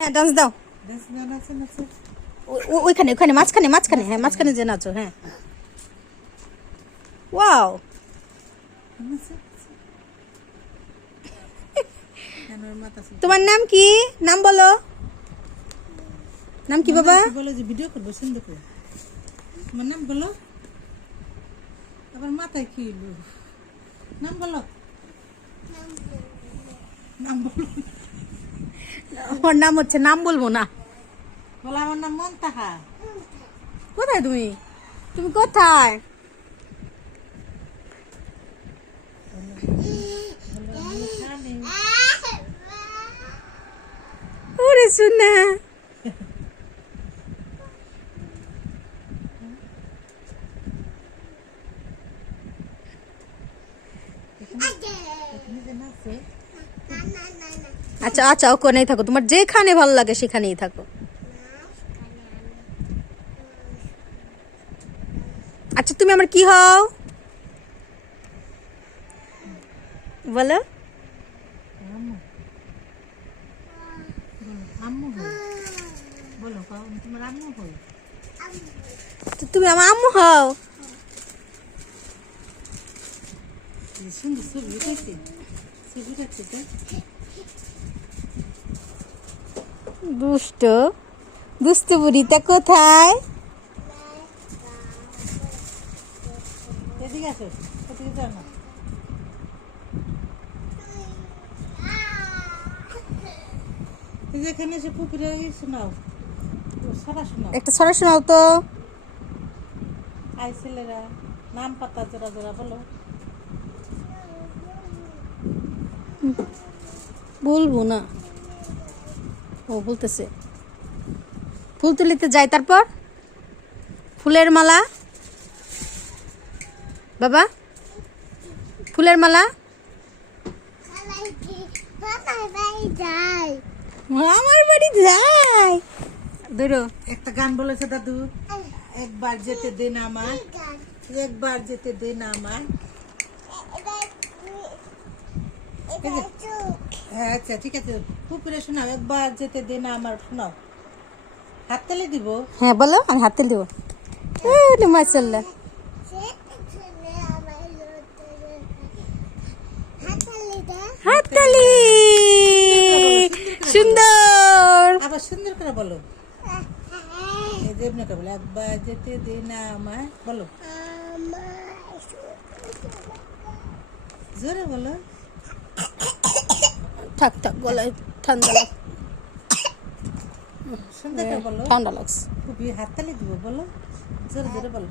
হ্যাঁ ডান্স দাও। ওইখানে ওইখানে মাঝখানে মাঝখানে, হ্যাঁ মাঝখানে যে নাচো। হ্যাঁ ওয়াও। তোমার নাম কি? নাম বলো। নাম কি বাবা? বলো যে ভিডিও করবো সুন্দর করে। তোমার নাম বলো। আবার মাথায় কি হইলো? নাম বলো। নাম বলো। ওর নাম হচ্ছে, নাম বলবো না। বলো আমার নাম মন্তাহা। কোথায় তুমি? তুমি কোথায়? ওরে সোনা। আচ্ছা আচ্ছা, ওখানেই থাকো, তোমার যেখানে ভালো লাগে সেখানেই থাকো। আচ্ছা তুমি আমার কি হও বলো? আম্মু হই। বলো তোমার আম্মু হই। তো তুমি আমার আম্মু হও। সুন্দর ছবি উঠেছে, ছবি উঠাচ্ছে তো। দুষ্ট দুষ্ট বুড়িটা কোথায়? এদিকে আসো, ওদিকে যাও না। এই যে এখানে এসে পুকুরে শোনাও, সারা শোনাও। একটা ছড়া শোনাও তো। আই ছেলেরা নাম পাতা জোড়া জোড়া বলো। বলবো না, ও বলতেছে। ফুল তুলিতে যাই, তারপর ফুলের মালা। বাবা ফুলের মালা। আমার বাড়ি যাই। ধরো একটা গান বলেছে দাদু, একবার যেতে দে না আমার, একবার যেতে দে না আমার। হ্যাঁ আচ্ছা ঠিক আছে, পুকুরে শোনাও, একবার যেতে দে না আমার শোনাও। হাততালি দিব। হ্যাঁ বলো, আমি হাতে দিব। মাশাআল্লাহ। হাততালি। সুন্দর। আবার সুন্দর করে বলো। এই যে এমনি করে বলো, একবার যেতে দে না আমার বলো, জোরে বলো। থাক থাক, গলায় ঠান্ডা লাগ, সুন্দর করে বলো। ঠান্ডা লাগছে। খুবই হাততালি দিব বলো, জোরে জোরে বলো।